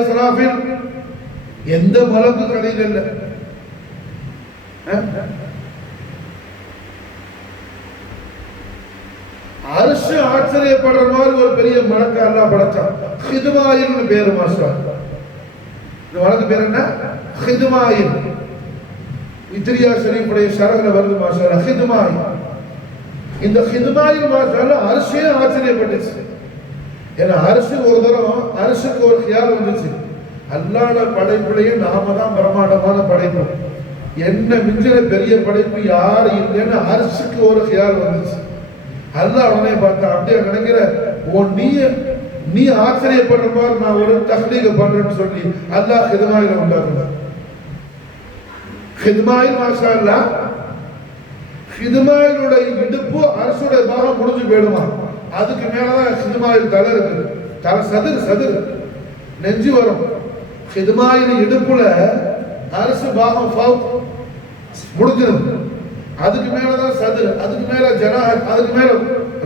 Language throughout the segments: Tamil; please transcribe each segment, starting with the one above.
இஸ்ராஃபில் எந்த மலக்கு கடையில் இல்லை. அர்ஷ் ஆச்சரியப்படுற மாதிரி ஒரு பெரிய மலக்கு அல்லாஹ் படைச்சான். ஹிதுமாயில்னு பேரு மாஸ்டர். இந்த மலக்கு பேர் என்ன? ஹிதுமாயில். இத்ரியா ஷரீஃபுடைய ஷரஹ்ல வருது மாஸ்டர் ஹிதுமாயில். இந்த ஹிதுமாயில் மாஸ்டர் அர்ஷே ஆச்சரியப்பட்டுச்சு. ஏன்னா அரிசி ஒரு தரம் அரிசிக்கு ஒரு கியால் வந்துச்சு, அல்லாஹ்வுடைய படைப்புலயே நாம தான் பிரம்மாண்டமான படைப்பு, என்ன மிஞ்சின பெரிய படைப்பு யாரு இல்லைன்னு அரிசிக்கு ஒரு கியால் வந்துச்சு. அல்லாஹ் உடனே பார்த்தா அப்படியே நினைக்கிற நீ ஆச்சரியப்படுற மாதிரி நான் ஒரு தஹ்லீக பண்றேன்னு சொல்லி அல்லாஹ் ஹிதுமாயில உண்டாக்குனார். ஹிதுமாயில் மாஷா அல்லாஹ், ஹிதுமாயிலுடைய இடுப்பு அரசுடைய பாகம் முடிஞ்சு போயிடுமா, அதுக்கு மேலதான் ஹிதுமாயில் தலை இருக்கு, தலை சதுரு நெஞ்சு வரும். ஹிதுமாயில் இடுப்புல அரசு பாகம் முடிஞ்சிடும், அதுக்கு மேலதான் சதுரு, அதுக்கு மேல ஜனாஹ், அதுக்கு மேல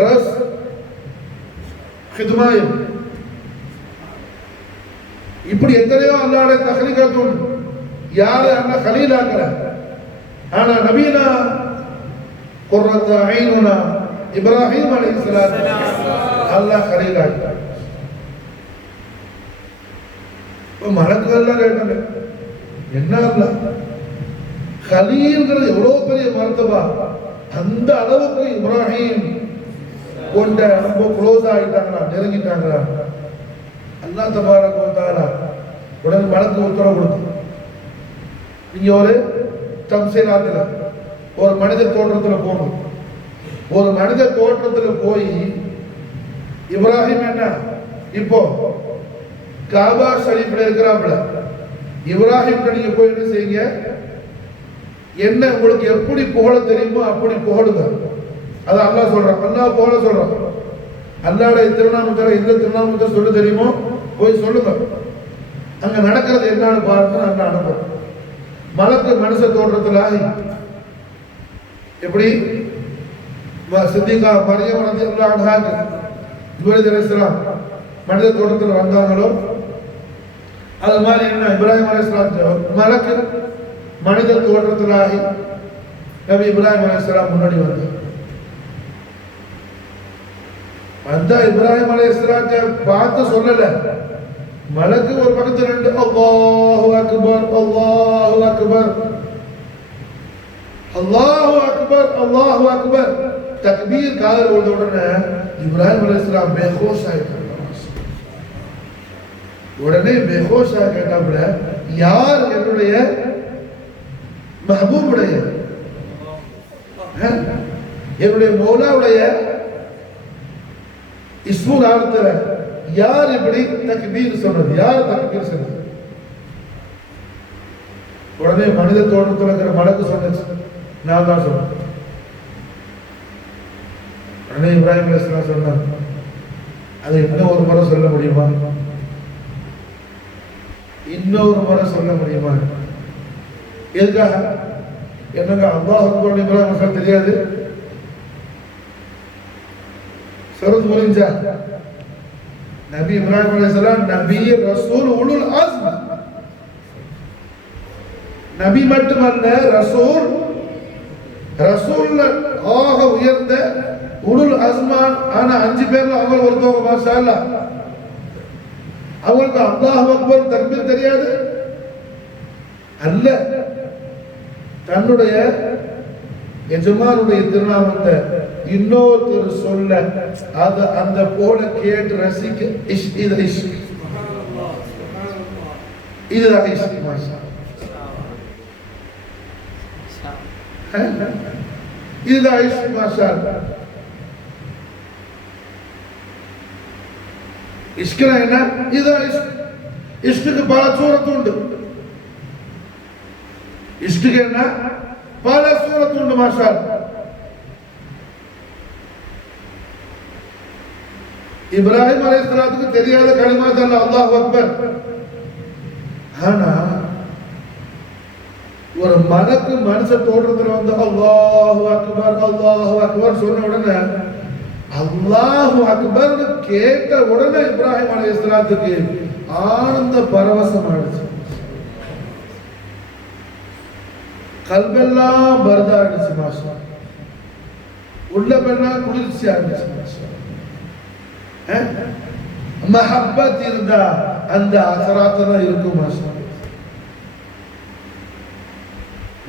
ரஸ். ஹிதுமாயில் இப்படி எத்தனையோ அல்லாஹ்வுடைய தஹ்லீகாத் உண்டு. யாரு அல்லாஹ் கலீல் ஆக்குற. ஆனா நபீனா குர்ரத் ஐனுனா இப்ராஹிம் அலைஹிஸ்ஸலாம் அல்லாஹ் கலீல் ஆக்குறார். மலக்குகள்லாம் கேட்டாங்க என்ன அல்லாஹ் கலீல்ங்கிறது எவ்வளவு பெரிய மர்தபா, அந்த அளவுக்கு இப்ராஹிம் கொண்ட ரொம்ப க்ளோஸ் ஆகிட்டாங்களா, நெருங்கிட்டாங்களா. அல்லாஹ் தபாரக வ தஆலா உடனே மலக்கு உத்தரவு கொடுத்தார், நீங்க ஒரு தம்சீலாத்துல ஒரு மனித தோற்றத்துல போகணும். ஒரு மனித தோற்றத்துல போய் இப்ராஹிம் என்ன இப்போ காபா ஷரீஃப்ல இருக்கிறாப்ல, இப்ராஹிம் நீங்க போய் என்ன செய்யுங்க, என்ன உங்களுக்கு எப்படி புகழ தெரியுமோ அப்படி புகழுங்க. அது அல்லாஹ் சொல்றான், அல்லாஹ் புகழ சொல்றான். அல்லாஹ்வுடைய திருநாமத்துல எந்த திருநாமத்தை சொல்ல தெரியுமோ போய் சொல்லுங்க, அங்க நடக்கிறது என்னன்னு பாருங்க. அல்லாஹ் அனுப்புறான். மலக்கு மனுஷ தோற்றத்துல எப்படி சித்திகா மரியம் ரலியல்லாஹு அன்ஹா ஜிப்ரீல் அலைஹிஸ்ஸலாம் மனித தோற்றத்துல வந்தாங்களோ அது மாதிரி என்ன இப்ராஹிம் அலைஹிஸ்ஸலாம் மலக்கு மனித தோற்றத்துல நபி இப்ராஹிம் அலைஹிஸ்ஸலாம் முன்னாடி வந்தா இப்ராஹிம் அலைஹிஸ்ஸலாத்தை பார்த்து சொல்லல, மலக்கு ஒரு பக்கத்துல ரெண்டு அல்லாஹு அக்பர் அல்லாஹு அக்பர் அல்லாஹு அக்பர் அல்லாஹு அக்பர் தக்பீர் காதல் விழுந்த உடனே இப்ராஹிம் அலைஹிஸ்ஸலாம் பேஹோஷ் ஆயிட்டாங்க. உடனே பேஹோஷ் ஆக கேட்டாப்புல, யார் என்னுடைய மஹபூபுடைய என்னுடைய மௌலாவுடைய இஸ்மு நாமத்துல யார் இப்படி தக்பீர் சொன்னது, யார் தக்பீர் சொன்னது? உடனே மனித தோற்றத்தில் இருக்கிற மலக்கு சொன்னது, நான் தான் சொன்னேன். உடனே இப்ராஹிம் அலைஹிஸ்ஸலாம் சொன்னார், அது இன்னும் ஒரு முறை சொல்ல முடியுமா, இன்னொரு முறை சொல்ல முடியுமா? எதுக்காக? என்னங்க அல்லாஹ் அக்பர் இப்ராஹிம் அலைஹிஸ்ஸலாம் தெரியாது, சொல்றது புரிஞ்சா? நபி இப்ராஹிம் அலைஹிஸ்ஸலாம் நபி ரசூல் உலுல் அஸ்ம், நபி மட்டுமல்ல ரசூல், ரசூல்ல ஆக உயர்ந்த உலுல் அஸ்மான். ஆனா 5 பேர்ல அவங்க ஒருத்தவங்க மாஷா அல்லாஹ், அவங்களுக்கு அல்லாஹ் அக்பர் தக்பீர் தெரியாது. அல்ல, தன்னுடைய எஜமானுடைய திருநாமத்தை இன்னொருத்தர் சொல்ல அது அந்த போல கேட்டு ரசிக்க இதுதான் இஷ்க். மாஷா இதுதான் இஷ்க். மாஷா இஷ்க்னா என்ன? இதுதான் இஷ்க். இஷ்குக்கு பல சூரத்து உண்டு. இஷ்குக்கு என்ன? பல சூரத்து உண்டு. மாஷா இப்ராஹிம் அலைஹிஸ்ஸலாத்துக்கு தெரியாத கலிமா தான் அல்லாஹ் அக்பர். ஆனா ஒரு மலக்கு மனுஷ தோற்றத்துல வந்து அல்லாஹு அக்பர் சொன்ன உடனே அல்லாஹு அக்பர் கேட்ட உடனே இப்ராஹிம் அலைஹிஸ்ஸலாத்துக்கு ஆனந்த பரவசம் ஆயிடுச்சு, கல்வெல்லாம் பரதா ஆயிடுச்சு மாஷா, உள்ளமெல்லாம் குளிர்ச்சி ஆயிடுச்சு மாஷா. மஹப்பத் இருந்தா அந்த அசராத்துல இருக்கும் மாஷா.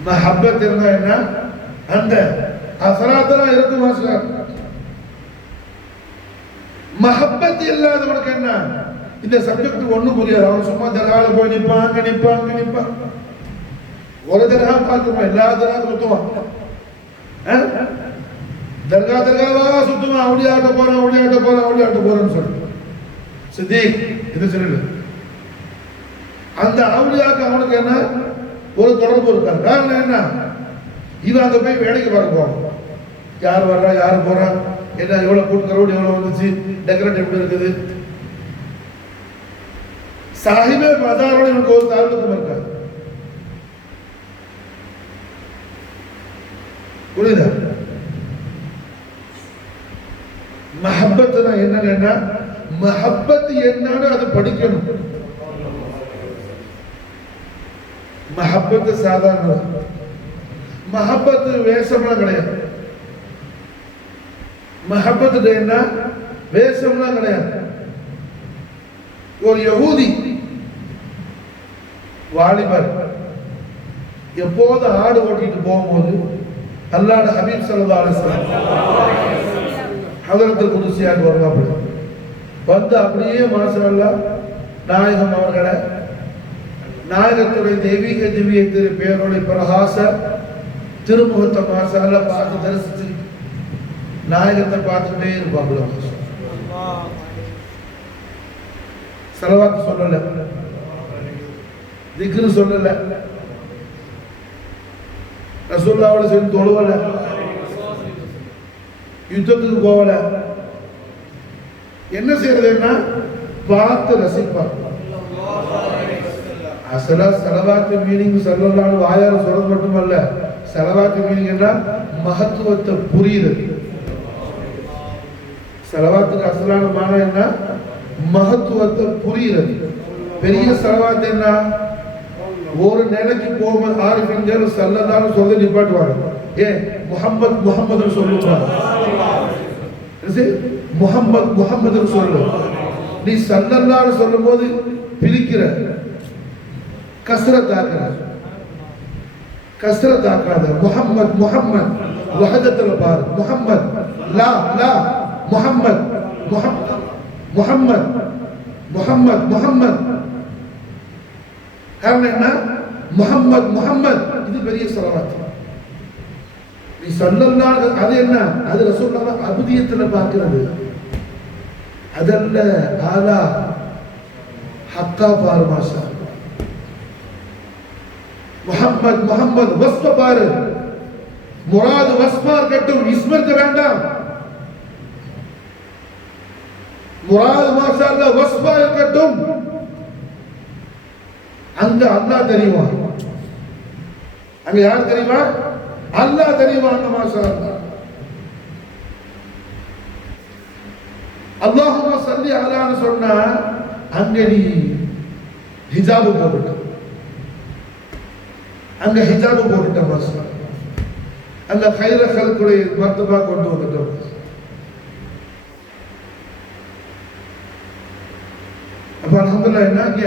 மஹப்பத் இருந்தா என்ன, அந்த அசராத்துல இருக்கும் மாஷா. மஹப்பத் இல்லாதவனுக்கு என்ன, இந்த சப்ஜெக்ட் ஒண்ணும் புரியாது. அவன் சும்மா தர்கால போய் நிப்பான், ஒரு தர்கா பார்த்துருப்பான், எல்லா தர்கா சுத்துவான், தர்காவா சுத்துவான், அவளியாட்ட போறேன்னு சொல்லு சித்திக் இது சொல்லு. அந்த அவளியாக்கு அவனுக்கு என்ன ஒரு தொடர்பு இருக்காது. காரணம் என்ன, இவன் அங்க போய் வேலைக்கு பார்க்க போவான், யார் வர்றா யார் போறா, என்ன எவ்வளவு கூட்டுறோடு எவ்வளவு வந்துச்சு, டெக்கரேட் எப்படி இருக்குது. சாஹிபே மதாரோட இவனுக்கு ஒரு தாழ்வுக்கும் இருக்காது. புரியுதா? மஹப்பத்னா என்னன்னா, மஹப்பத் என்னன்னு அது படிக்கணும். மஹப்பத் சாதாரண மஹப்பத் வேஷம்லாம் கிடையாது. மஹப்பத் என்ன வேஷம்லாம் கிடையாது. ஒரு யஹூதி வாலிபர் எப்போது ஆடு ஓட்டிட்டு போகும்போது அல்லாஹ்வுடைய ஹபீப் ஸல்லல்லாஹு அலைஹி வஸல்லம் ஹதரத்துல் குதுஸியாக்கு வருவாங்க. வந்து அப்படியே மாஷாஅல்லாஹ் நாயகம் அவர்களை நாயகத்துடைய தெய்வீக திவ்ய திரு பேரோட பிரகாச திருமுகத்தை மாஷாஅல்லாஹ் பார்த்து தரிசிச்சு நாயகத்தை பார்த்துட்டே இருப்பாங்க. ஸலவாத் சொல்லல, திக்ரு சொல்லல, ரசூலுல்லாஹ்வோட சேர்ந்து தொழுவல, யுத்தத்துக்கு போகல. என்ன செய்யறதுன்னா பார்த்து ரசிப்பார். அசலா ஸலவாத் மீனிங் ஸல்லல்லாஹு வாயால சொல்றது மட்டுமல்ல, ஸலவாத் மீனிங் என்ன மகத்துவத்தை புரியுது. ஸலவாத்துக்கு அசலான மானா என்ன, மகத்துவத்தை புரியுது. பெரிய ஸலவாத் என்ன, ஒரு நிலைக்கு போகும்போது ஆரிஃபின்கள் ஸல்லல்லாஹு சொல்ல நிப்பாட்டுவாங்க. ஏன் முஹம்மது சொல்லுவாங்க, முஹம்மது சொல்லு. நீ ஸல்லல்லாஹு சொல்லும் போது பிரிக்கிற, கஸ்ரத் ஆக்காத. முஹம்மத் வஹதத்துல பாரு, முஹம்மத் லா முஹம்மத் காரணம் என்ன, முஹம்மத் இது பெரிய ஸலவாத். நீ ஸல்லல்லாஹு அது என்ன, அது ரசூலுல்லாஹ் அபுதியத்துல பார்க்கிறது, அதல்ல ஆலா ஹக்கா பாரு மாஷா. முஹம்மத் வஸ்ஃப பாரு, முராது வஸ்ஃபா இருக்கட்டும், இஸ்மத் வேண்டாம். முராது மாஷா அல்லாஹ் வஸ்ஃபா இருக்கட்டும். அங்க அல்லாஹ் தெரியுமா, அங்க யார் தெரியுமா, அல்லாஹ் தெரியுமா. அங்க மாஷா அல்லாஹ் அல்லாஹும்ம ஸல்லி அலான்னு சொன்னா அங்க நீ ஹிஜாபு போட்டுட்ட, அங்க ஹிஜாபு போட்டுட்ட மாஷா. அங்க கைர கல்குடைய மர்த்தபா கொண்டு வந்துட்டோம். அப்ப அல்ஹம்துலில்லாஹ் என்னங்க,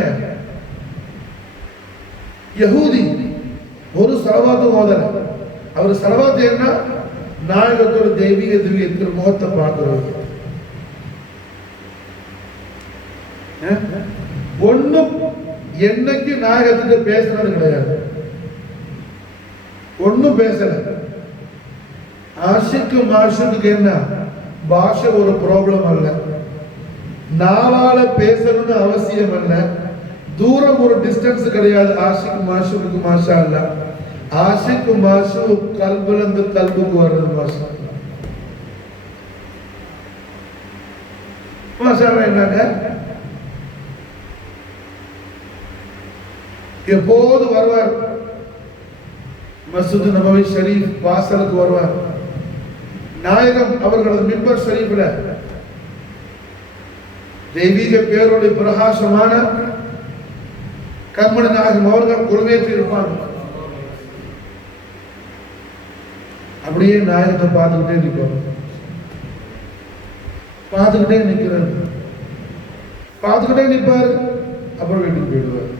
யஹூதி ஒரு ஸலவாத்து ஓதல. அவர் ஸலவாத் என்ன, நாயகத்தோட தெய்வீக திவ்ய முகத்தை பார்க்கிறது. ஒண்ணும் என்னைக்கு நாயகத்துக்கு பேசுறது கிடையாது, ஒண்ணும் பேசல. ஆஷிக்கு மாஷுக்கு என்ன பாஷை ஒரு ப்ராப்ளம் அல்ல, நாவால பேசணும்னு அவசியம் அல்ல, தூரம் ஒரு டிஸ்டன்ஸ் கிடையாது. ஆஷிக் மாஷுக்கு மாஷா அல்லாஹ், ஆஷிக் மாஷு கல்புல இருந்து கல்புக்கு வர்றது மாஷா அல்லாஹ். மாஷா அல்லாஹ் என்னங்க, எப்போது வருவார் மஸ்ஜித் நபவி ஷரீஃப் வாசலுக்கு வருவார். நாயகம் அவர்களது மிம்பர் ஷரீஃப்ல தெய்வீக பேரோடு பிரகாசமான கண்மணி நாயகம் அவர்கள் கொள்வேற்றி இருப்பாங்க. அப்படியே நாயகத்தை பார்த்துக்கிட்டே நிற்பார், பார்த்துக்கிட்டே நிற்கிறார், பார்த்துக்கிட்டே நிற்பார். அப்புறம் வீட்டுக்கு போயிடுவார்.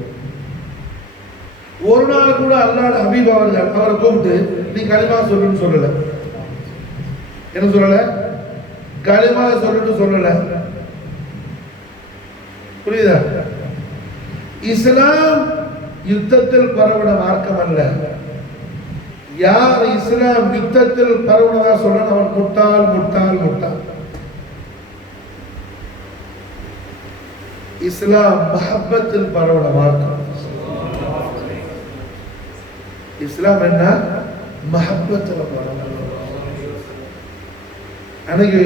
ஒரு நாள் கூட அல்லாஹ் ஹபீப் அவர்கள் அவரை கூப்பிட்டு நீ களிமா சொல்லுன்னு சொல்லல. என்ன சொல்லல? களிமா சொல்லுன்னு சொல்லல. புரியுதா? இஸ்லாம் யுத்தத்தில் பரவின மார்க்கம் அல்ல. யார் இஸ்லாம் யுத்தத்தில் பரவுனதா சொல்ல அவன் முட்டாள் முட்டாள் முட்டாள். இஸ்லாம் மஹப்பத்தில் பரவுன மார்க்கம். இஸ்லாம் என்ன? மஹப்பத்தில் பரவுன. அன்னைக்கு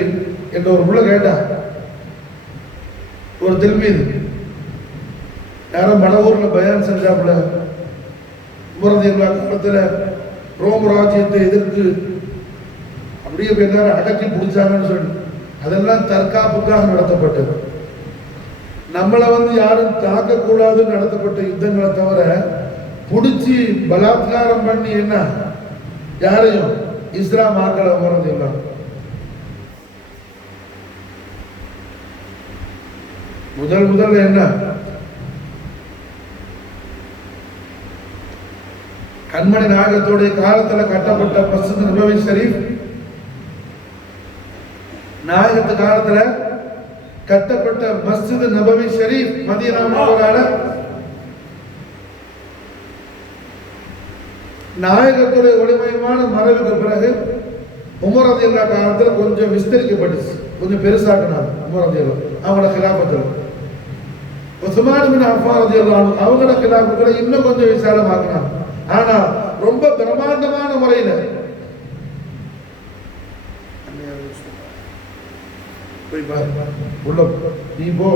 என்ன ஒரு புள்ள கேட்டா, ஒரு தில்மீது யாரும் மடவூர்ல பயான் செஞ்சாப்புல, காலத்துல ரோம் ராஜ்யத்தை எதிர்த்து அப்படியே எல்லாரும் அடக்கி பிடிச்சாங்கன்னு சொல்லி அதெல்லாம் தற்காப்புக்காக நடத்தப்பட்டது. நம்மளை யாரும் தாக்கக்கூடாதுன்னு நடத்தப்பட்ட யுத்தங்களை தவிர பிடிச்சி பலாத்காரம் பண்ணி என்ன யாரையும் இஸ்லாம் ஆக்களை போறது இல்லை. முதல்ல என்ன கண்மணி நாயகத்துடைய காலத்துல கட்டப்பட்ட மஸ்ஜித் நபவி ஷரீஃப், நாயகத்து காலத்துல கட்டப்பட்ட மஸ்ஜித் நபவி ஷரீஃப் மதீனா முனவ்வரால நாயகத்துடைய ஒளிமயமான மறைவுக்கு பிறகு உமர் ரலியல்லாஹு காலத்துல கொஞ்சம் விஸ்தரிக்கப்பட்டுச்சு, கொஞ்சம் பெருசாக்குனாங்க. உமர் ரலியல்லாஹு அவங்களோட கிலாபத்துல, உஸ்மான் பின் அஃபான் ரலியல்லாஹு அவங்களோட கிலாபத்துல இன்னும் கொஞ்சம் விசாலமாக்குனாங்க. ஆனா ரொம்ப பிரம்மாண்டமான முறையில போய் உள்ள நீ போ.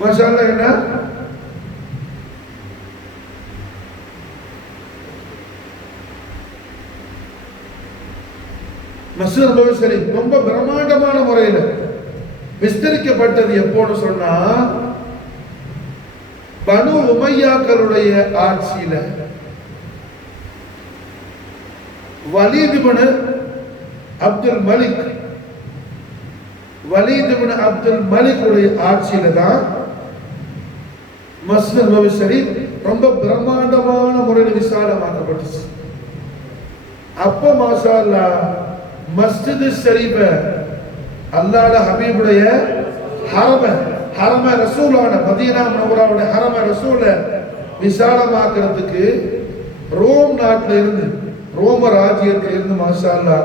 மாஷா அல்லாஹ். என்ன மஸ்ஜித் நபவி ஷரீஃப் ரொம்ப பிரம்மாண்டமான முறையில் விஸ்தரிக்கப்பட்டது எப்போன்னு சொன்னா பனு உமையாக்களுடைய ஆட்சியில வலீத் இப்னு அப்துல் மலிக் உடைய ஆட்சியில தான் மஸ்ஜித் நபவி ஷரீஃப் ரொம்ப பிரம்மாண்டமான முறையில் விசாலமாக்கப்பட்டுச்சு. அப்ப மாஷா அல்லாஹ் மஸ்ஜித் ஷரீஃப அல்லாஹ்வுடைய ஹபீபுடைய ஹரம ரசூலான மதீனா முனவ்வராவுடைய ஹரம ரசூல விசாலமாக்குறதுக்கு ரோம் நாட்டில இருந்து, ரோம ராஜ்யத்தில் இருந்து மாஷா அல்லாஹ்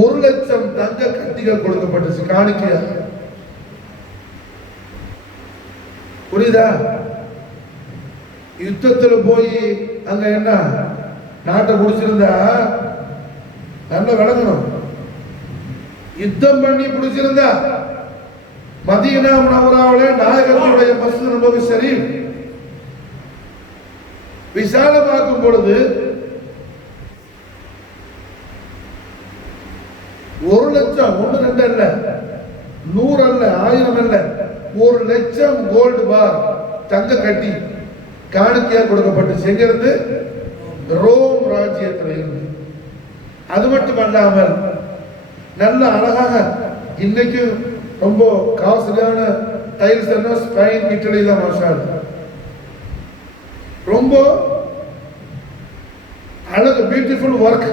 1,00,000 தங்க கட்டிகள் கொடுக்கப்பட்டுச்சு காணிக்கையா. புரியுதா? யுத்தத்துல போய் அங்க என்ன நாட்டை பிடிச்சிருந்தா நல்ல விளங்கணும். யுத்தம் பண்ணி பிடிச்சிருந்தா மதீனா முனவ்வராவுல நாயகத்துடைய மஸ்ஜித் நபவி ஷரீஃப் விசாலமாக்கும் பொழுது 1,00,000 1 2 அல்ல, 100 அல்ல, 1000 அல்ல, 1,00,000 கோல்டு பார் தங்க கட்டி காணிக்கையா கொடுக்கப்பட்டுச்சு. எங்க இருந்து? ரோம் ராஜ்யத்தில் இருந்து. அது மட்டும் அல்லாமல் நல்ல அழகாக இன்னைக்கு ரொம்ப காசுலியான டைல்ஸ் என்ன ஸ்பெயின் இட்டலி தான் மாஷா ரொம்ப அழகு பியூட்டிஃபுல் ஒர்க்.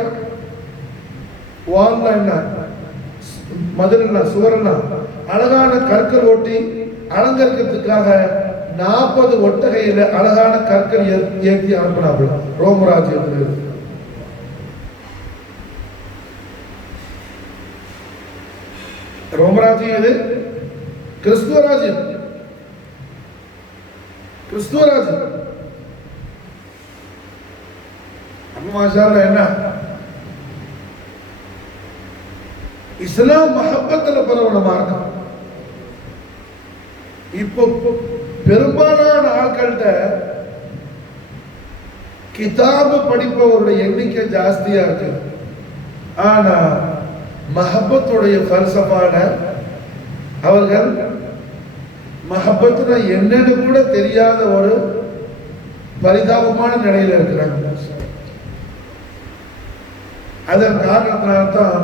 வால்ல என்ன மதுரெல்லாம் சுவரெல்லாம் அழகான கற்கள் ஓட்டி அலங்கரிக்கிறதுக்காக 40 ஒட்டகையில அழகான கற்கள் ஏற்றி அனுப்பினார்கள் ரோமராஜ்யத்தில். ரோமராஜ்யம் இது கிறிஸ்துவ ராஜ்யம். மாஷா அல்லாஹ். என்ன இஸ்லாம் மஹப்பத்துல பரவன மார்க்கம். இப்போ பெரும்பாலான ஆட்கள்கிட்ட கிதாபு படிப்பவருடைய எண்ணிக்கை ஜாஸ்தியா இருக்கு. ஆனா மஹப்பத்துடைய ஃபல்சஃபான அவர்கள் மஹப்பத்துல என்னன்னு கூட தெரியாத ஒரு பரிதாபமான நிலையில இருக்கிறாங்க. அதன் காரணத்தினால்தான்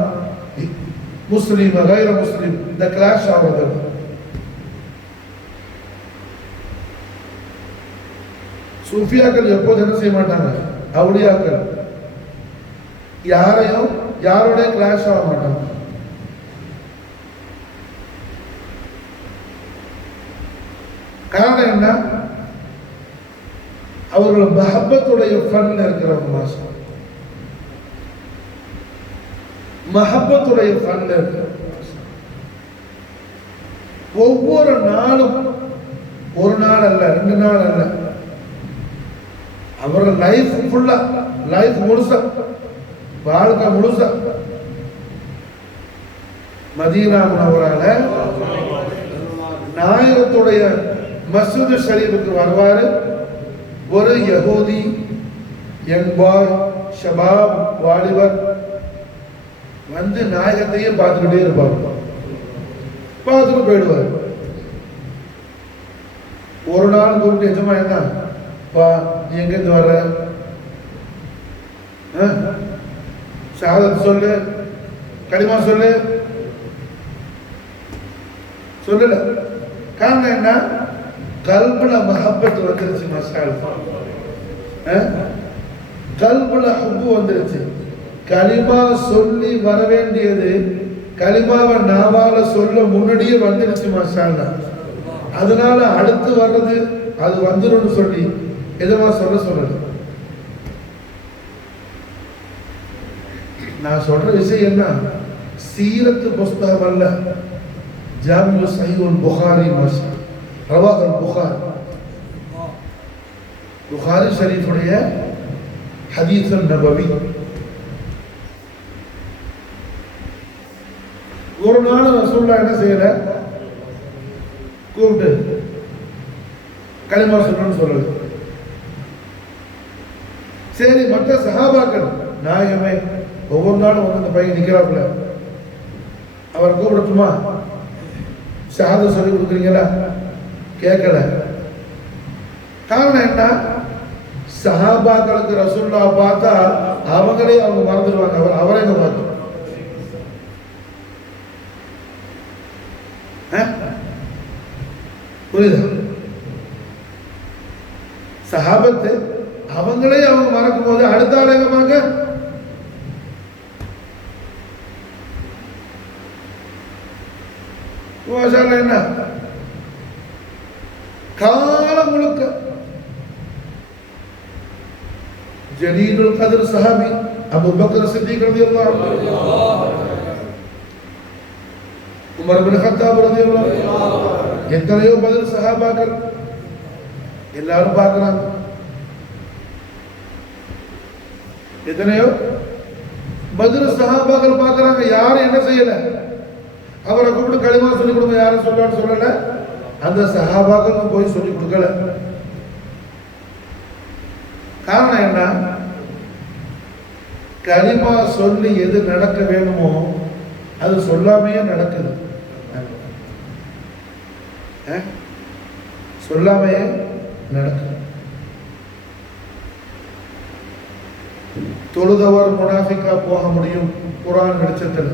முஸ்லீம் கைர முஸ்லீம் இந்த கிளாஷ் ஆகுது. சூஃபியாக்கள் எப்போது என்ன செய்ய மாட்டாங்க, அவுலியாக்கள் யாரோட கிளாஷ் ஆக மாட்டாங்க. காரணம் என்ன, அவர்கள் மஹப்பத்துடைய ஃபன்ல இருக்கிறவங்க. மாசம் மஹப்பத்துடைய ஃபன்ல இருக்கிற ஒவ்வொரு நாளும், ஒரு நாள் அல்ல, 2 நாள் அல்ல, அவர்கள் லைஃப் ஃபுல்லா, லைஃப் முழுசா, வாழ்க்கை முழுசா மதீனா முனவரால நாயகத்துடைய மஸ்ஜித் ஷரீஃபுக்கு வருவாரு. ஒரு யஹூதி யங்பாய் ஷபாப் வாலிபர் வந்து நாயகத்தையே பார்த்துக்கிட்டே இருப்பார், பார்த்துட்டு போயிடுவார். ஒரு நாள் கூப்பிட்டு, எஜமா என்ன பா நீ எங்கிருந்து வர்ற, ஷஹாதத் சொல்லு, கலிமா சொல்லு. சொல்லல. காரணம் என்ன, கல்புல மஹப்பத் வந்துருச்சு. மசால் கல்புல ஹுப்பு வந்துருச்சு. கலிமா சொல்லி வர வேண்டியது கலிமாவை நாவால சொல்ல முன்னாடியே வந்துருச்சு. மசாலா அதனால அடுத்து வர்றது அது வந்துடும் சொல்லி எதுமா சொல்லல. நான் சொல்ற விஷயம் என்ன, சீரத்து புஸ்தகம் அல்ல, ஜாமிஉ ஸஹீஹுல் புகாரி மஸ்ஹப் ரவாஹுல் புகாரி, புகாரி ஷரீஃபுடைய ஹதீஸுன் நபவி. ஒரு நாள் ரசூலுல்லாஹ் என்ன செய்யல, கூப்பிட்டு கலிமா சொல்லணும்னு சொல்லல. சரி, மற்ற சஹாபாக்கள் நாயகமே ஒவ்வொரு நாளும் வந்து அந்த பையன் நிக்கிறாப்புல, அவர் கூப்பிடட்டுமா, ஷஹாதத் சொல்லி கொடுக்குறீங்களா, கேட்கல. காரணம் என்ன, சஹாபாக்களுக்கு ரசூலுல்லாஹ் பார்த்தா அவங்களே அவங்க மறந்துடுவாங்க, அவரை எங்க பார்த்து. புரியுதா, சஹாபத்து அவங்களே அவங்க மறக்கும் போது அடுத்த ஆள் எங்க பாங்க. என்ன காலம் முழுக்க ஜலீலுல் கத்ர் சஹாபி அபூ பக்கர் சித்திக் ரலியல்லாஹு அன்ஹு, உமர் இப்னு கத்தாப் ரலியல்லாஹு அன்ஹு, எத்தனையோ பத்ர் சஹாபாக்கள் எல்லாரும் பார்க்கறாங்க. எத்தனையோ பத்ர் சஹாபாக்கள் பார்க்கறாங்க, யாரும் என்ன செய்யல, அவரை கூப்பிட்டு களிமா சொல்லிக் கொடுங்க, யாரும் சொல்லுவான்னு சொல்லல. அந்த சஹாபாக்களும் போய் சொல்லிக் கொடுக்கல. காரணம் என்ன, களிமா சொல்லி எது நடக்க வேணுமோ அது சொல்லாமையே நடக்குது. சொல்லாமையே நடக்குது. தொழுதவர் முனாஃபிக்கா போக முடியும் குர்ஆன் வெளிச்சத்தில்,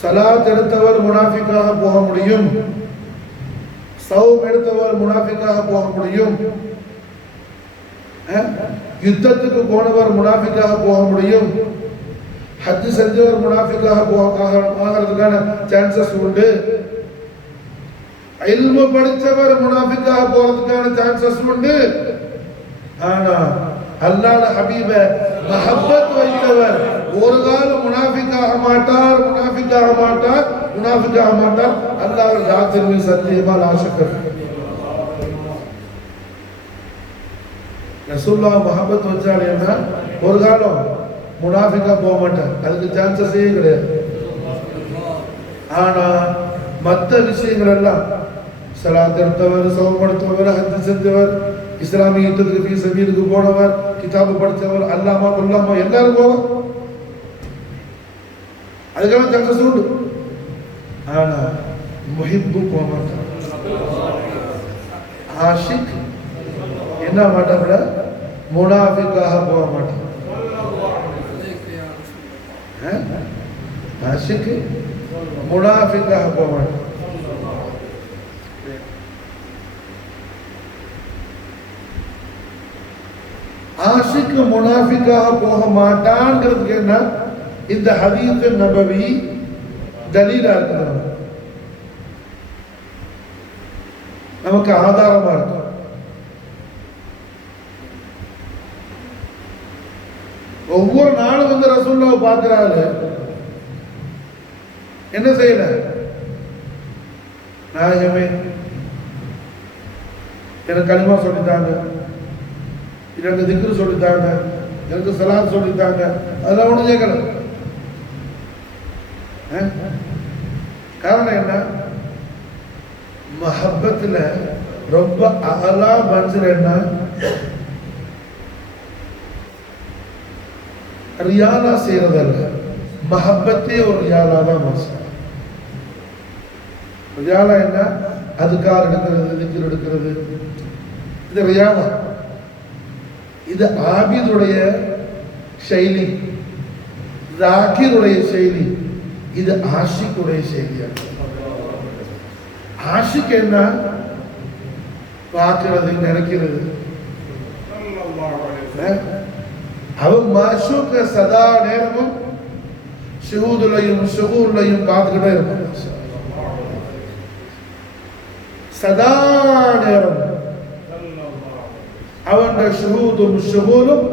சலாத் எடுத்தவர் முனாஃபிக்காக போக முடியும், சௌம் எடுத்தவர் முனாஃபிக்காக போக முடியும், யுத்தத்துக்கு போனவர் முனாஃபிக்காக போக முடியும், ஹஜ் செஞ்சவர் முனாஃபிக்காக ஆகிறதுக்கான சான்சஸ் உண்டு, இல்மு படித்தவர் முனாஃபிக்காக போறதுக்கான சான்சஸ் உண்டு. ஆனா அல்லாஹ் ஹபீப மஹப்பத் வைத்தவர் ஒரு காலம் முனாஃபிக்காக மாட்டார், முனாஃபிக்காக மாட்டார், முனாஃபிக்காக மாட்டார். அல்லாஹ் ராத்திரி சத்தியமா லாஷக்கர் ரசூலுல்லாஹ் மஹப்பத் வச்சாலேன்னா ஒரு காலம் முனாஃபிக்கா போக மாட்டார், அதுக்கு சான்சஸே கிடையாது. ஆனா மற்ற விஷயங்கள் எல்லாம் சலாத் எடுத்தவர், சௌம் எடுத்தவர், ஹஜ் செஞ்சவர், இஸ்லாமிய யுத்தத்துக்கு ஃபீ சபீலுக்கு போனவர், கிதாபு படித்தவர், அல்லாமா கொல்லாமா எல்லாரும் போவோம். அதுக்கெல்லாம் சக்சஸ் உண்டு. ஆனா முஹிப்பு போக மாட்டான். ஆஷிக் என்ன மாட்டான், முனாஃபிக்காக போக மாட்டான். ஆஷிக் முனாஃபிக்காக போக மாட்டான். ஆஷிக் முனாஃபிக்காக போக மாட்டான்ங்கிறதுக்கு என்ன, இந்த ஹதீஸ் நபவி தலீலா இருக்கிறது, நமக்கு ஆதாரமா இருக்கு. ஒவ்வொரு நாளும் வந்து ரசூலுல்லாஹ் பார்க்கிறாரு, என்ன செய்யல, நாயகமே எனக்கு கலிமா சொல்லித்தாங்க, எனக்கு திக்ரு சொல்லித்தாங்க, எனக்கு சலாத் சொல்லித்தாங்க, அதெல்லாம் ஒன்றும் கேட்கல. காரணம் என்ன, மஹப்பத்தில் ரொம்ப அகலா மனசில் என்ன, ரியாலா செய்யறதல்ல, மஹப்பத்தே ஒரு ரியாலா தான் மனசு. ரியாலா என்ன, அதுக்கார் எடுக்கிறது, திக்ர் எடுக்கிறது, இது ரியாலா. இது ஆபிதுடைய செயலி, ஜாக்கிருடைய செயலி, இது ஆஷிக்குடைய செயலியா. ஆஷிக் என்ன, பார்க்கிறது, நினைக்கிறது. அவன் மாஷூக்க சதா நேரமும் ஷுஹூதுலையும் ஷுஹூர்லையும் பார்த்துக்கிட்டே இருப்பான். சதா நேரம் அவன் ஷுஹூதும் ஷுஹூரும்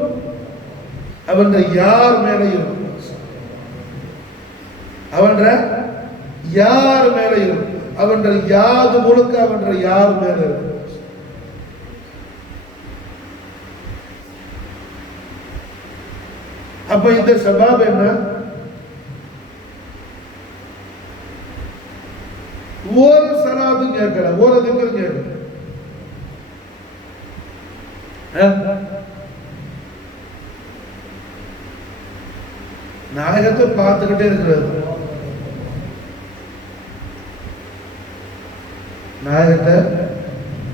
அவன் யார் மேல இருக்கும், அவன் யார் மேல இருக்கும், அவன் யாது முழுக்க அவன் யார் மேல இருக்கும். அப்ப இந்த சபாப் என்ன, ஒரு சலாத்தும் கேட்கல, ஒரு திக்ரும் கேட்கல. நாயகத்தை பார்த்துக்கிட்டே இருக்கிறது, நாயகத்தை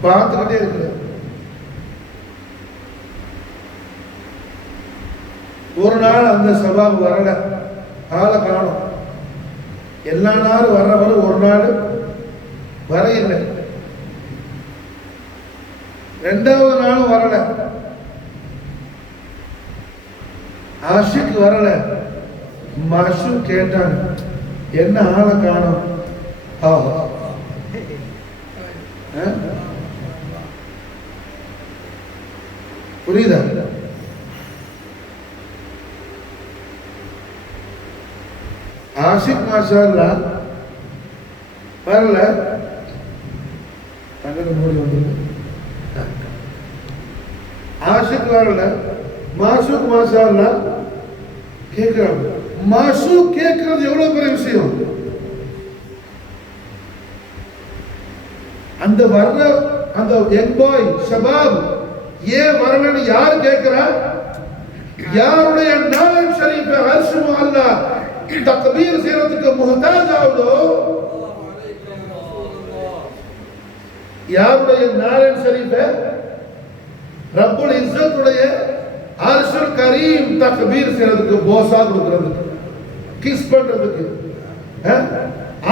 பார்த்துக்கிட்டே இருக்கிறது. ஒரு நாள் அந்த சபாபு வரல, ஆளை காணும். எல்லா நாளும் வர்றவர் ஒரு நாள் வர இல்லை, ரெண்டாவது நாளும் வரல, ஆஷிக் வரல. மாஷு கேட்டாங்க, என்ன ஆளை காணும், புரியுதா? ஆஷிக் மாஷா அல்லாஹ் வரல, தங்கட மூடி வந்து ஆஷிக் வரல, மாஷூக் மாஷா அல்லாஹ் கேட்கிறாங்க. மாஷூக் கேட்கிறது எவ்வளவு பெரிய விஷயம். அந்த வர்ற அந்த யங் பாய் ஷபாப் ஏன் வரலன்னு யார் கேட்கிறா, யாருடைய நாலன் ஷரீஃப் அர்ஷும் அல்லாஹ் தக்பீர் செய்யறதுக்கு முஹ்தாஜ் ஆகுதோ, யாருடைய நாலன் ஷரீஃப் ரப்புல் இஸ்ஸத்துடைய அர்ஷுல் கரீம் தக்பீர் செய்யறதுக்கு, போசா கொடுக்கிறதுக்கு, கிஸ் பண்றதுக்கு,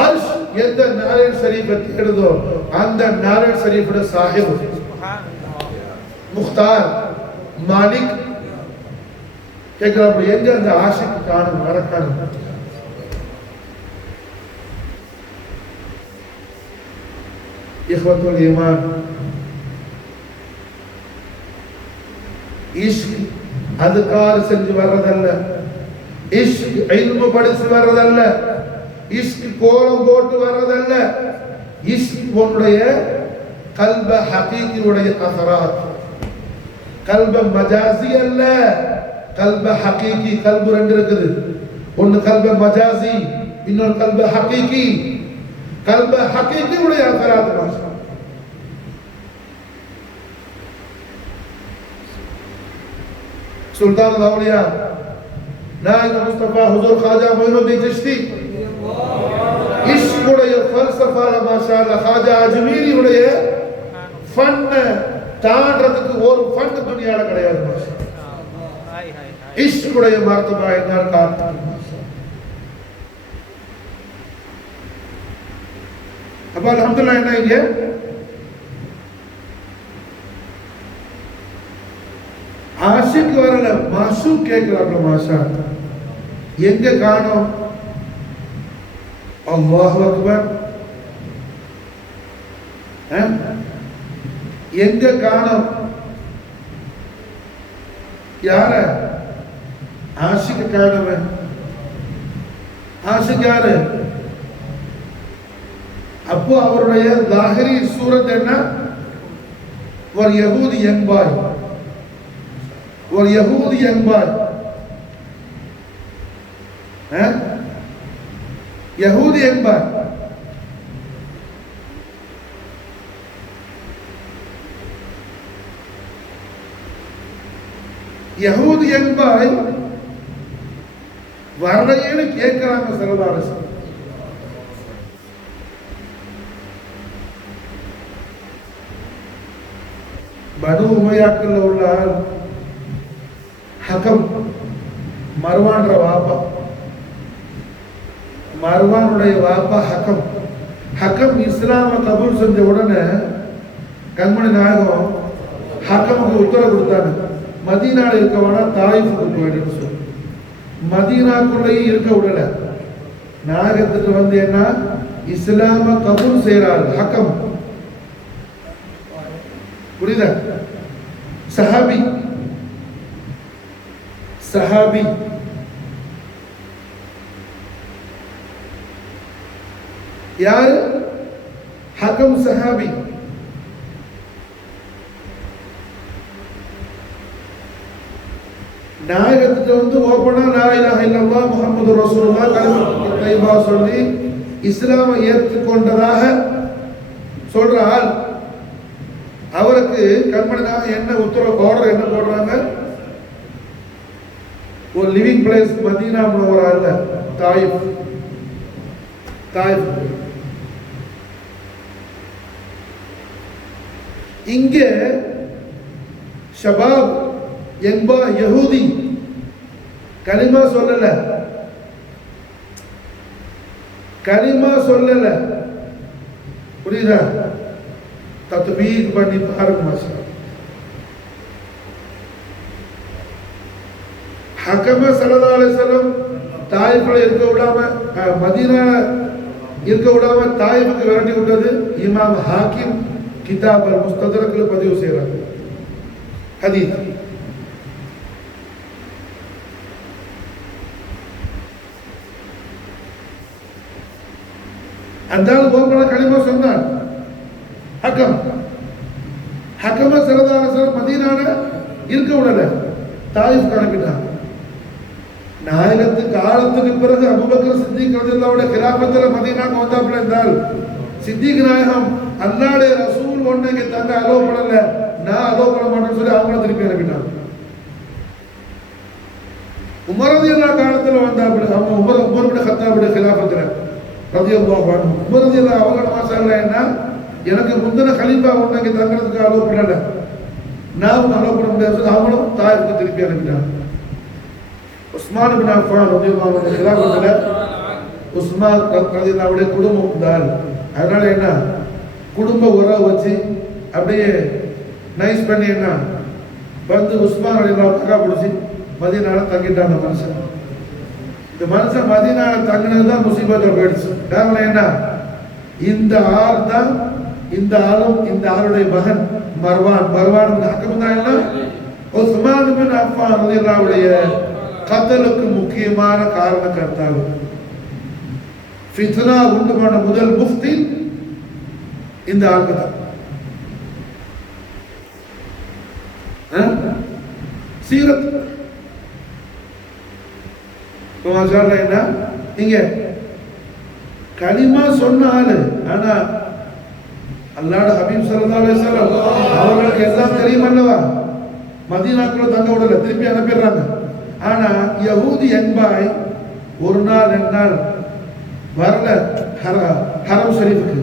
அர்ஷ் எந்த நாராயண் ஷரீஃபை தேடுதோ அந்த நாராயண் ஷரீஃபோட சாஹிப் முக்தார் மாலிக் கேட்கிறார், எங்க அந்த ஆஷிக் காணும், மறக்காணும். இஹ்வத்துல் ஈமான், இஷ்க் அதுக்கார் செஞ்சு வர்றதல்ல, இஷ்க் இல்மு படிச்சு வர்றதல்ல, இஷ்க் கோலம் போட்டு வர்றதல்ல. இஷ்க் உன்னுடைய கல்ப ஹகீகியுடைய அசராத், கல்ப மஜாசி அல்ல, கல்ப ஹகீகி. கல்பு ரெண்டு இருக்குது, ஒன்னு கல்ப மஜாசி, இன்னொரு கல்ப ஹகீகி. கல்ப ஹகீகியுடைய அசராத் மாஷா. சுல்தான் அவுலியா நாயகம் முஸ்தபா ஹுசூர் காஜா மொய்னுத்தீன் சிஷ்தி இஷ்குடைய ஃபல்சஃபால மாஷா அல்லாஹ் காஜா அஜ்மீரி உடைய ஃபன் தாண்டறதுக்கு ஒரு ஃபன் துனியால கிடையாது மாஷா அல்லாஹ் இஷ்குடைய மர்தபா என்ன காத்து அப்ப அல்ஹம்துலில்லாஹ் என்ன இங்க ஆஷிக் வரல மாஷூக் கேட்கிறாங்க மாஷா எங்க காணோம் அல்லாஹு அக்பர் எங்க காணோம் யார ஆஷிக் காணவன் ஆஷிக் யாரு அப்போ அவருடைய லாஹிரி சூரத் என்ன ஒரு யஹூதி என்பாய் ஒரு யஹூதி என்பாய் யஹூதி என்பாய் யஹூதி என்பாய் வரலையேன்னு கேட்கிறாங்க செல்வாரசு பனு உமையாக்கள் உள்ள ஹகம் மர்வான்ற வாப்பா மர்வானுடைய வாப்பா ஹகம் ஹகம் இஸ்லாம கபூல் செஞ்ச உடனே கண்மணி நாயகம் ஹக்கமுக்கு உத்தரவு கொடுத்தாங்க மதீனால இருக்கவனா தாயிஃபுக்கு போயிடுன்னு சொல்லி மதீனாக்குள்ளேயும் இருக்க விடல நாயகத்துக்கு வந்து என்ன இஸ்லாம கபூல் செய்யறாரு ஹக்கம் புரியுதா சஹாபி சஹாபி யாரு ஹகம் சஹாபி நாயகத்துக்கு வந்து ஓபனா லா இலாஹ இல்லல்லாஹ் முஹம்மது ரசூலுல்லாஹ் கலிமா தைபா சொல்லி இஸ்லாமை ஏற்றுக்கொண்டதாக சொல்ற ஆள் அவருக்கு கண்மணிதாக என்ன உத்தரவு ஆர்டர் என்ன போடுறாங்க ஒரு லிவிங் பிளேஸ் மதீனா முனவரா இல்ல தாயிஃப் தாயிஃப் இங்கே ஷபாப் என்பா யஹூதி கலிமா சொல்லல புரியுதா தத்பீக் பண்ணி பாருங்க மாஷா ஹக்கம ஸல்லல்லாஹு அலைஹி வஸல்லம் தாயிஃப்ல இருக்க விடாம மதீனா இருக்க விடாம தாயிஃபுக்கு விரட்டி விட்டது இமாம் ஹாக்கிம் கிதாப் அல் முஸ்ததரக்ல பதிவு செய்றாங்க ஹதீஸ் அந்தால் கோபல கலிமா சொன்னார் ஹக்கம் ஹக்கம ஸல்லல்லாஹு அலைஹி வஸல்லம் மதீனால இருக்க விடல தாயிஃப் அனுப்பிட்டாங்க நாயகத்து காலத்துக்கு பிறகு அபூபக்கர் சித்திக் ரலியல்லாஹு அன்ஹு கிலாஃபத்துல மதீனாக்கு வந்தாப்ல இருந்தால் சித்திக் நாயகம் அல்லாஹ்வுடைய ரசூல் ஒண்ணே தங்க அலோவ் பண்ணல நான் அலோவ் பண்ண மாட்டேன்னு சொல்லி அவங்க திருப்பி அனுப்பிட்டாங்க உமர் ரலியல்லாஹு காலத்துல வந்தாப்ல அவங்க உமர் இப்னு கத்தாபுடைய கிலாஃபத்துல ரலியல்லாஹு அன்ஹு உமர் ரலியல்லாஹு அவங்க மாசாங்கள என்ன எனக்கு முந்தின கலீஃபா ஒண்ணே தங்கிறதுக்கு அலோவ் பண்ணல நான் அலோவ் பண்ண முடியாது அவங்களும் தாயிஃப்க்கு திருப்பி அனுப்பிட்டாங்க உஸ்மான் இப்னு அஃபான் ரலியல்லாஹு அன்ஹு கிலாஃபத்துல உஸ்மான் ரலியல்லாஹு அன்ஹு குடும்பம் தான் அதனால என்ன குடும்ப உறவு வச்சு அப்படியே நைஸ் பண்ணி என்ன வந்து உஸ்மான் ரலியல்லாஹு அன்ஹு பிடிச்சி மதீனால தங்கிட்டான் அந்த மனுஷன் இந்த மனுஷன் மதீனால தங்கினது தான் முசீபத்தை போயிடுச்சு காரணம் என்ன இந்த ஆள் தான் இந்த ஆளும் இந்த ஆளுடைய மகன் மர்வான் ஹக்கம் தான் என்ன உஸ்மான் இப்னு அஃபான் ரலியல்லாஹு அன்ஹு கத்தலுக்கு முக்கியமான காரணக்கர்த்தாவு ஃபித்னா உண்டு பண்ண முதல் முஃப்தி இந்த ஆளுக்கு தான் சீரத் என்ன இங்க கலிமா சொன்ன ஆளு ஆனா அல்லாஹ்வுடைய ஹபீப் ஸல்லல்லாஹு அலைஹி வஸல்லம் அவங்களுக்கு எல்லாம் தெரியும் அல்லவா மதீனாக்குள்ள தங்க விடல, திருப்பி அனுப்பிடுறாங்க. ஆனா யஹூதி என்பாய் ஒரு நாள் 2 நாள் வரல ஹரம் ஷரீஃபுக்கு,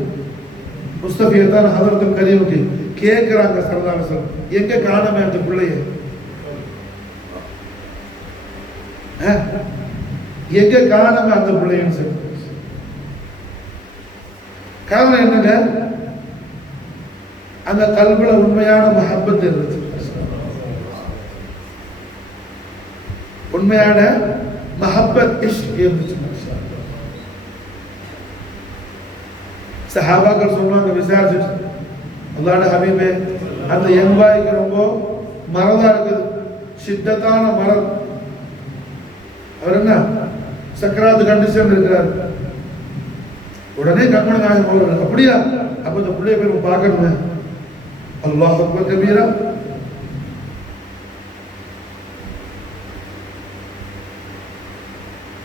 முஸ்தபியத்தான் ஹதரத்துல் கரீமுக்கு கேட்கிறாங்க ஸல்லல்லாஹு அலைஹி வஸல்லம், எங்க காணமே அந்த பிள்ளைய, எங்க காணமே அந்த பிள்ளைன்னு சொல்லி. காரணம் என்னங்க, அந்த கல்வில உண்மையான மஹப்பத் இருந்துச்சு, உண்மையான மஹப்பத் இஷ்க் இருந்துச்சு. சஹாபாக்கள் சொன்னாங்க, விசாரிச்சுட்டு, அல்லாஹ்வுடைய ஹபீபே அந்த எம்பாய்க்கு ரொம்ப மரதா இருக்குது, சித்தத்தான மரம், அவர் என்ன சக்கராத்து கண்டிஷன் இருக்கிறார். உடனே கண்மணி நாயகம் அவர்கள், அப்படியா, அப்ப இந்த பிள்ளைய போய் பார்க்கணுமே. அல்லாஹ் அக்பர் கபீரா.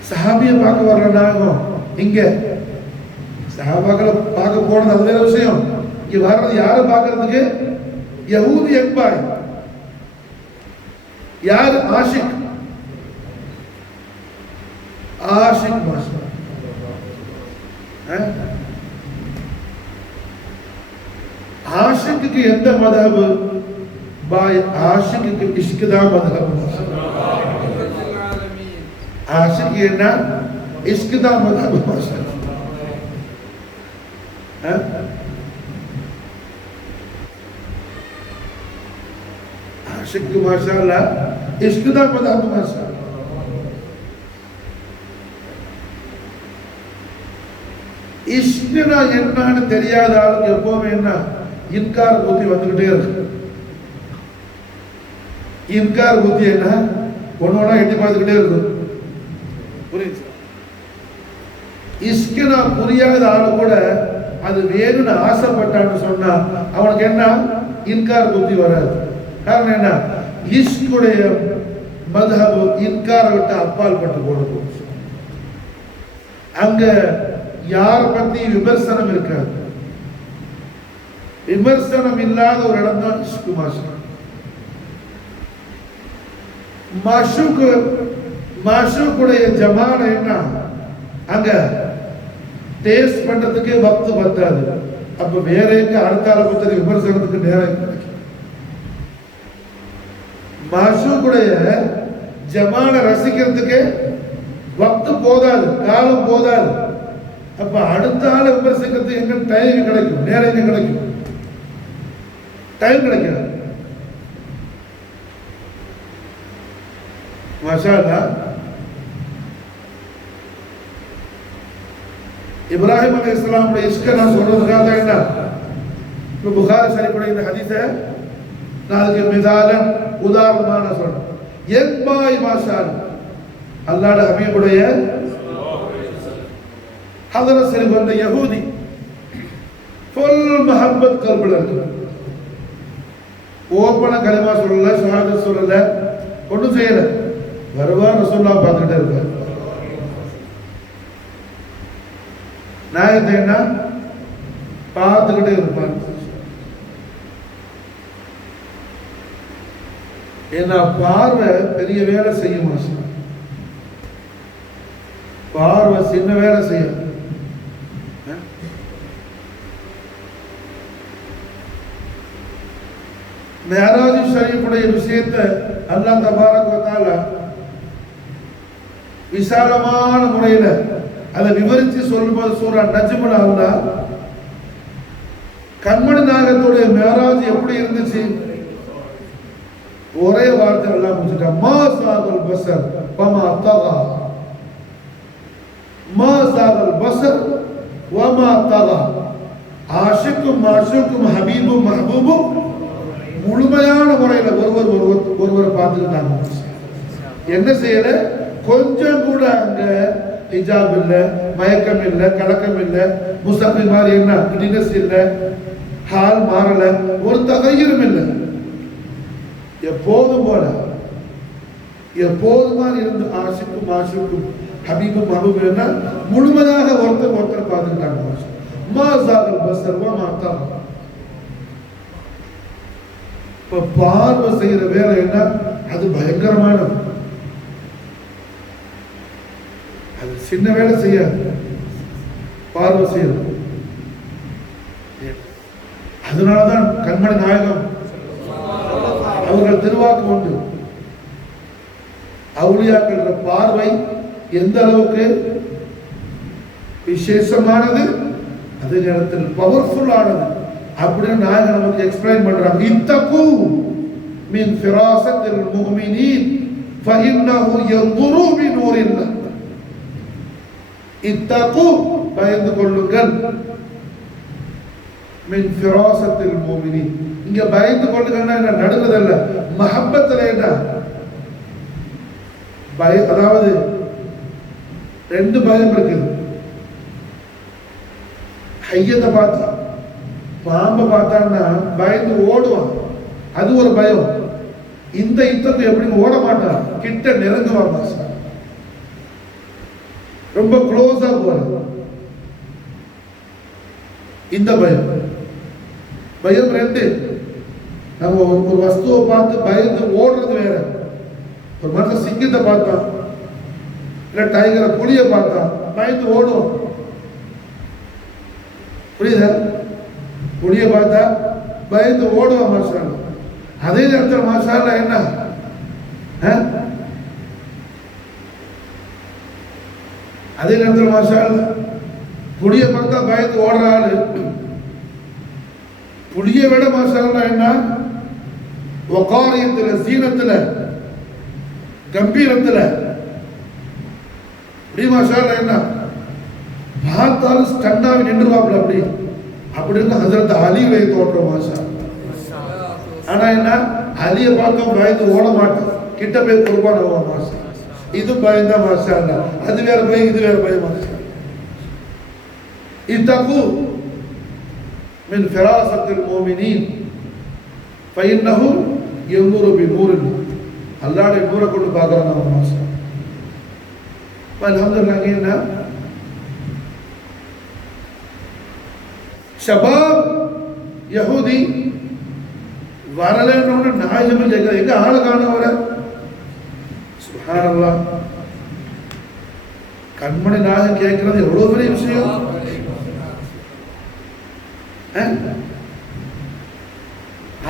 சஹாபியை பார்க்க வர்ற நாயகம் இங்க, சஹாபாக்களை பார்க்க போனது அது வேற விஷயம், இங்க வர்றது யாரை பார்க்கறதுக்கு, யஹூதி எக்பாய், யார் ஆஷிக், ஆஷிக் மாஷா. ஆஷிக்கு எந்த மதஹப் பாய், ஆஷிக்கு இஷ்க் தான் மதஹப். ஆஷிக் என்ன, இஷ்க் தான் மதஹப் மாஷா. ஆஷிக் மாஷாஅல்லாஹ் இஷ்க் தான் மதஹப் மாஷா. இஷ்குனா என்னன்னு தெரியாத ஆளுக்கு எப்பவுமே என்ன, இன்கார் புத்தி வந்துகிட்டே இருக்கு. இன்கார் புத்தி என்ன, ஒன்னொன்னா எட்டி பார்த்துக்கிட்டே இருக்கும். புரியுது? இஷ்குனா புரியாத ஆளு கூட அது வேணும்னு ஆசைப்பட்டான்னு சொன்னா அவனுக்கு என்ன, இன்கார் புத்தி வராது. காரணம் என்ன, இஷ்குடைய மத்ஹப் இன்காரை விட்டு அப்பால் பட்டு போனது. அங்க யார பத்தி விமர்சனம் இருக்காது, விமர்சனம் இல்லாத ஒரு இடம் தான் இஷ்கு மாஷூக். மாஷூக் மாஷூக்குடைய ஜமால என்ன, அங்க டேஸ்ட் பண்றதுக்கே வக்து பத்தாது. அப்ப வேற எங்க அடுத்த ஆளை பத்தி விமர்சனத்துக்கு நேரம் கிடைக்கும். மாஷூக்குடைய ஜமால ரசிக்கிறதுக்கு வக்து போதாது, காலம் போதாது. அப்ப அடுத்த ஆளை விமர்சிக்கிறதுக்கு எங்க டைம் கிடைக்கும், நேரம் எங்க கிடைக்கும், டைம் கிடைக்காது. மாஷா அல்லாஹ். இப்ராஹிம் அலைஹிஸ்ஸலாமுடைய இஷ்க நான் சொல்றதுக்காக என்ன, இப்போ புகாரி ஷரீஃபுடைய இந்த ஹதீஸை நான் அதுக்கு மிசாலன் உதாரணமா நான் சொல்றேன். என்பாய் மாஷா அல்லாஹ்வுடைய ஹபீபுடைய ஹதரத் ஷரீஃப் வந்த யஹூதி ஃபுல் மஹப்பத் கல்புல இருக்கு. ஓப்பனா கலிமா சொல்லல, ஷஹாதத் சொல்லல, ஒன்றும் செய்யல. வருவா ரசூலுல்லாஹ் பார்த்துக்கிட்டே இருப்பார். நாயகத்தை என்ன பார்த்துக்கிட்டே இருப்பார். ஏன்னா பார்வை பெரிய வேலை செய்யும், பார்வை சின்ன வேலை செய்யும். மேராஜ் ஷரீஃபுடைய விஷயத்தை அல்லாஹ் தபாரக் வ தஆலா விசாலமான முறையில அதை விவரித்து சொல்லும்போது சூரா நஜ்ம்ல அல்லாஹ் கண்மணி நாயகத்துடைய மேராஜ் எப்படி இருந்துச்சு ஒரே வார்த்தை அல்லாஹ் முடிச்சிட்டான். மா சாகல் பஸர் வமா தகா, மா சாகல் பஸர் வமா தகா. ஆஷிக்கும் மாஷூக்கும் ஹபீபும் மஹபூபும் முழுமையான முறையில ஒருவரை பார்த்துக்கிட்டாங்க. என்ன செய்யல, கொஞ்சம் கூட அங்க ஹிஜாப் இல்ல, மயக்கம் இல்ல, கலக்கம் இல்ல, முஸ்தபி மாதிரி என்ன கிடினஸ் இல்ல, ஹால் மாறல, ஒரு தகையும் இல்லை. எப்போதும் போல எப்போதுமா இருந்து ஆஷிக்கும் மாஷூக்கும் ஹபீபும் மஹபூபும் என்ன முழுமையாக ஒருத்தர் பார்த்துக்கிட்டாங்க. மா சாகல் பஸர் வமா தகா. இப்ப பார்வை செய்யற வேலை என்ன? அது பயங்கரமானது. அது சின்ன வேலை செய்யாது, பார்வை செய்யறது. அதனாலதான் கண்மணி நாயகம் அவர்கள் திருவாக்கு உண்டு, அவுலியாக்கள் பார்வை எந்த அளவுக்கு விசேஷமானது, அதே நேரத்தில் பவர்ஃபுல் ஆனது அப்படின்னு நாயகம் நமக்கு எக்ஸ்பிளைன் பண்றாங்க. இத்தகு மின் ஃபிராசத்தில் முஃமினீன் ஃபஇன்னஹு யன்துரு பிநூரில்லாஹ். இத்தகு பயந்து கொள்ளுங்கள், மின் ஃபிராசத்தில் முஃமினீன். இங்க பயந்து கொள்ளுங்கன்னா என்ன? நடுங்குதல்ல, மஹப்பத்துல என்ன? அதாவது ரெண்டு பயம் இருக்குது. ஹையத்தை பார்த்தா, பாம்பை பார்த்தான்னா பயந்து ஓடுவான், அது ஒரு பயம். இந்த யுத்தத்தை எப்படி ஓட மாட்டான், கிட்ட நெருங்குவான், ரொம்ப க்ளோஸா போறது. இந்த பயம் பயம் ரெண்டு. நம்ம ஒரு வஸ்துவை பார்த்து பயந்து ஓடுறது வேற. ஒரு மனுஷன் சிங்கத்தை பார்த்தான், இல்ல டைகரை, புலியை பார்த்தான், பயந்து ஓடுவோம். புரியுதா? புலியை பார்த்தா பயந்து ஓடுவான் மாஷா. அதே நேரத்தில் மாஷா என்ன, அதே நேரத்தில் மாஷா புலியை பார்த்தா பயந்து ஓடுற ஆளு, புலியை விட மாஷா என்ன, வகாரியத்துல, சீனத்துல, கம்பீரத்துல என்ன பார்த்தாலும் ஸ்டண்டாவி நின்றுவாப்ல. அப்படி அப்படின்னு ஹஜரத் அலியுடைய தோற்றம் மாஷா. ஆனா என்ன, அலிய பார்த்தோம் பயந்து ஓட மாட்டோம், கிட்ட போய் குர்பான் ஆகும் மாஷா. இது பயந்தா மாஷா, அது வேற பயம், இது வேற பயம் மாஷா. இத்தகு மின் ஃபிராசத்தில் முஃமினீன் ஃபஇன்னஹு யன்துரு பிநூரில்லாஹ். அல்லாஹ்வுடைய நூரை கொண்டு பார்க்கறாங்க மாஷா. அல்ஹம்துலில்லாஹ். என்ன ஷபாப் யஹூதி வரலன்னு நாயகம் கேட்கிற, எங்க ஆளை காண வர? சுப்ஹானல்லாஹ். கண்மணி நாயகம் கேட்கிறது எவ்வளவு பெரிய விஷயம்.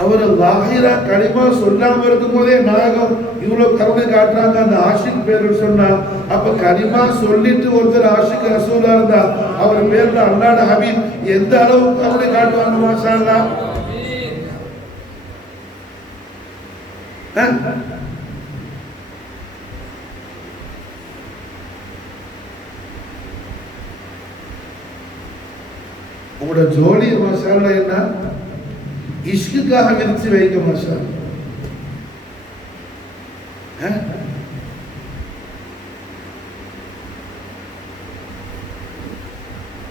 அவர் லாஹிரா கலிமா சொல்லாம இருக்கும் போதே நாயகம் இவ்வளவு கருணை காட்டுறாங்க. அந்த ஆஷிக் பேர் சொன்னா, அப்ப கலிமா சொல்லிட்டு ஒருத்தர் ஆஷிக் ரசூலா இருந்தா அவர் பேர்ல அல்லாஹ் ஹபீப் எந்த அளவுக்கு கருணை காட்டுவாங்க மாஷா அல்லாஹ். உங்களோட ஜோலி மாஷா அல்லாஹ் என்ன, இஷ்குக்காக விரிச்சு வைக்க மாஷா.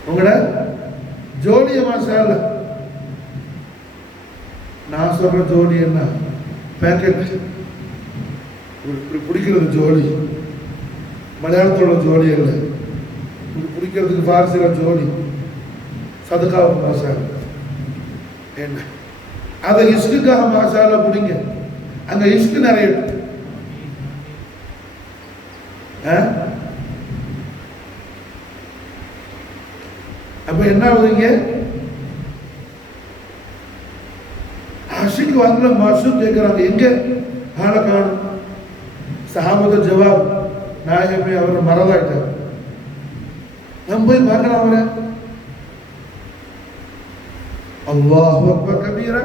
உங்களோட ஜோடிய மாஷா. நான் சொல்ற ஜோடி என்ன, பேக்கெட் பிடிக்கிறது ஜோடி, மலையாளத்தோட ஜோடி இல்லை, பிடிக்கிறதுக்கு பார்சில ஜோடி, சதுக்காவுக்கு மாஷா. என்ன அதை இஷ்குக்காக மாஷால பிடிங்க, அங்க இஷ்கு நிறைய. அப்ப என்ன ஆகுதுங்க, ஆஷிக் வாங்கல மாஷூக் கேட்கிறாங்க, எங்க ஆளை காணும்? சஹாபத்து ஜவாப், நாயகமே அவரை மறந்தாயிட்டார், நம்ம போய் பார்க்கலாம் அவரை. அல்லாஹு அக்பர் கபீரா.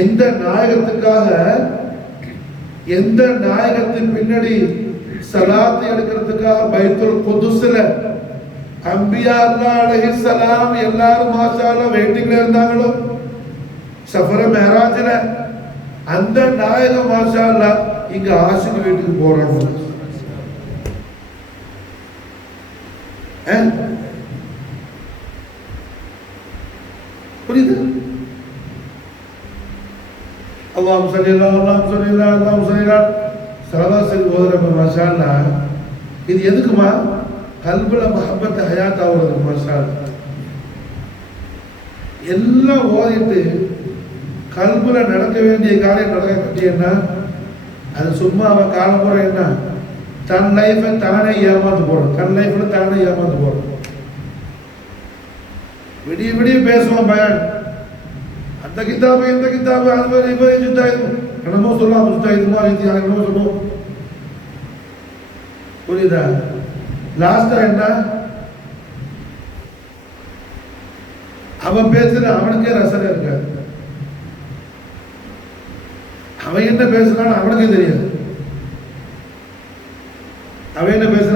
எந்த நாயகத்துக்காக, எந்த நாயகத்தின் பின்னாடி சலாத்தை எடுக்கிறதுக்காக பைத்துல் குதுஸ்ல அம்பியா அல்லாஹ் அலைஹிஸ்ஸலாம் எல்லாரும் மாஷா அல்லாஹ் வெயிட்டிங்ல இருந்தாங்களோ, சஃபர மேராஜ்ல அந்த நாயகம் மாஷா அல்லாஹ் இங்க ஆஷிக் வீட்டுக்கு போறாங்க. புரியுது? அல்லாஹ் ஸல்லல்லாஹு அல்லாஹ் ஸல்லல்லாஹு சலவாசல் ஓதுறப்ப மாஷா அல்லாஹ் இது எதுக்குமா? கல்புல மஹப்பத் ஹயாத் ஆகுறது மாஷா அல்லாஹ். எல்லாம் ஓதிட்டு கல்புல நடக்க வேண்டிய காரியம் நடக்க பற்றியன்னா அது சும்மா அவன் காலம்புற என்ன தன் லைஃபை தானே ஏமாந்து போடுறோம். தன் லைஃப்ல தானே ஏமாந்து போடுறோம். விடிய விடிய பேசுவான் பயன், அந்த கிதாபு இந்த கிதாபு அது மாதிரி இவரை சுத்தாயுது என்னமோ சொல்லுவான், சுத்தாயுதுமா என்னமோ சொல்லுவோம். புரியுதா? லாஸ்டா என்ன அவன் பேசுற அவனுக்கே ரசனை இருக்காது. அவன் என்ன பேசுறான்னு அவனுக்கே தெரியாது. அவன் என்ன பேசுறான்